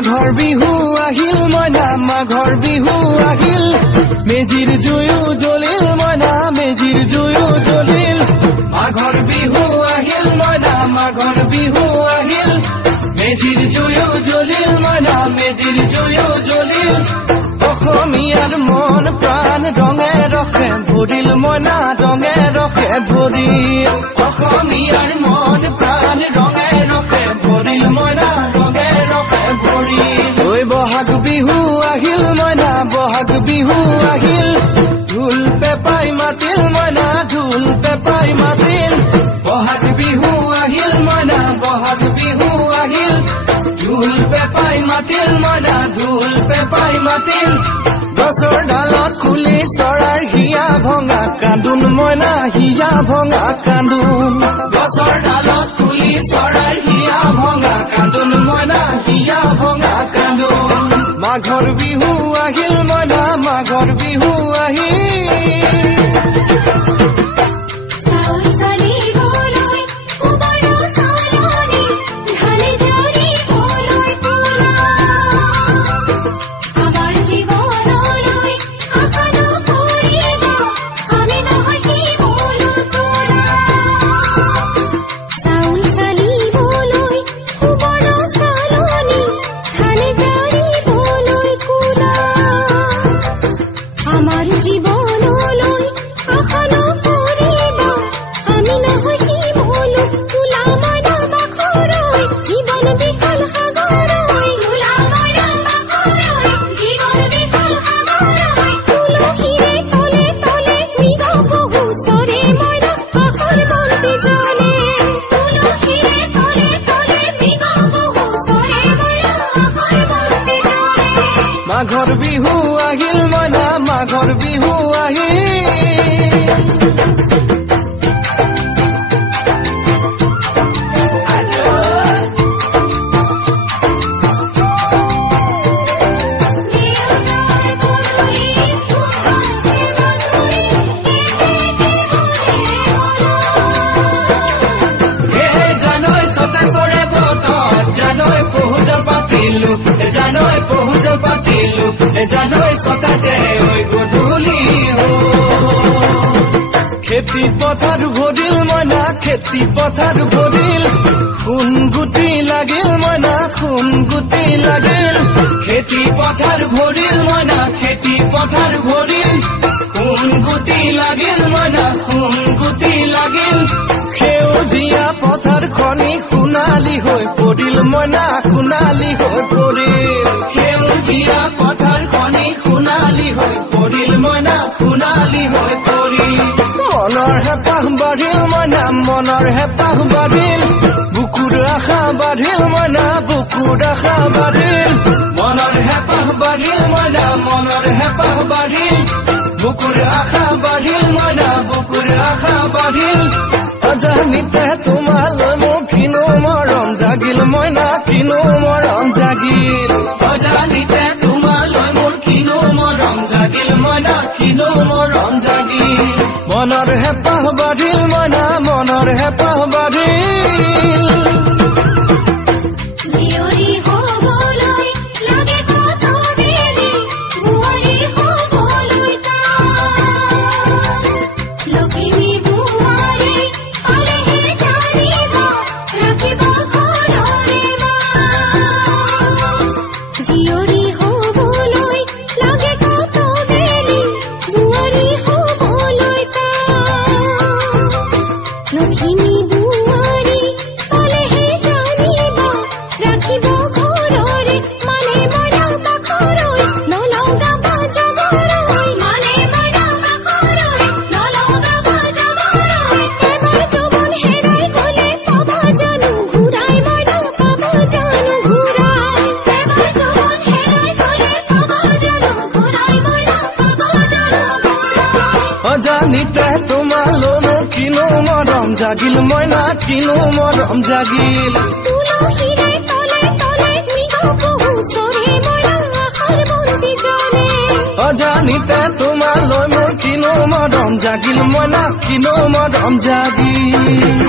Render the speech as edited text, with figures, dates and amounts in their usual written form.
মাঘৰ বিহু আহিল মইনা মাঘৰ বিহু আহিল মেজিৰ জুয়ো জ্বলিল মইনা মেজিৰ জুয়ো জ্বলিল মাঘৰ বিহু আহিল মইনা মাঘৰ বিহু আহিল মেজিৰ জুয়ো জ্বলিল মইনা মেজিৰ জুয়ো জ্বলিল অসমীয়াৰ মন প্ৰাণ ৰঙে ৰখে ভৰিল মইনা ৰঙে ৰখে ভৰিল অসমীয়াৰ মন প্ৰাণ ৰঙে ৰখে ভৰিল মইনা ৰঙে ৰখে ঐ বহাগ বিহু আহিল মইনা বহাগ বিহু আহিল ঢোল পেপাই মাতিল মইনা ঢোল পেপাই মাতিল বহাগ বিহু আহিল মইনা বহাগ বিহু আহিল ঢোল পেপাই মাতিল মইনা ঢোল পেপাই মাতিল গছৰ ডালত খুলি চৰাৰ হিয়া ভঙা কান্দোন মইনা হিয়া ভঙা কান্দোন গছৰ ডালত খুলি চৰাৰ হিয়া ভঙা কান্দোন মইনা হিয়া ভঙা কান্দোন মাঘৰ বিহু আহিল মইনা মাঘৰ বিহু আহিল মাঘৰ বিহু আহিল মইনা মাঘৰ বিহু জানৈ পহুজ পাতিলো জানৈ সকাতে ওই গধূলি খেতি পথাৰ ভৰিল মইনা খেতি পথাৰ ভৰিল খুন গুটি লাগিল মইনা খুন গুটি লাগিল খেতি পথাৰ ভৰিল মইনা খেতি পথাৰ ভৰিল খুন গুটি লাগিল মইনা খুন গুটি লাগিল সেউজীয়া পথাৰ খনি সোণালী হৈ পৰিল মইনা সোণালী হৈ পৰিল সেউজীয়া পথাৰ খনি সোণালী হৈ পৰিল মইনা সোণালী হৈ পৰিল মনৰ হেঁপাহ বাঢ়িল মইনা মনৰ হেঁপাহ বাঢ়িল বুকুৰ আশা বাঢ়িল মইনা বুকুৰ আশা বাঢ়িল মনৰ হেঁপাহ বাঢ়িল মইনা মনৰ হেঁপাহ বাঢ়িল বুকুৰ আশা বাঢ়িল মইনা বুকুৰ আশা বাঢ়িল অজানিতে তোমালৈ মোৰ কিনো মৰম জাগিল মইনা কিনো মৰম জাগিল অজানিতে তোমালৈ মোৰ কিনো মৰম জাগিল মইনা কিনো মৰম জাগিল মনৰ হেঁপাহ বাঢ়িল মইনা মনৰ হেঁপাহ বাঢ়িল Looking me blue অজানিতে তোমালৈ মোৰ কিনো মৰম জাগিল মইনা কিনো মৰম জাগিল তুলসীৰে তলে তলে মৃগ পহু চৰে মইনা আশাৰ বন্তি জ্বলে অজানিতে তোমালৈ মোৰ কিনো মৰম জাগিল মইনা কিনো মৰম জাগিল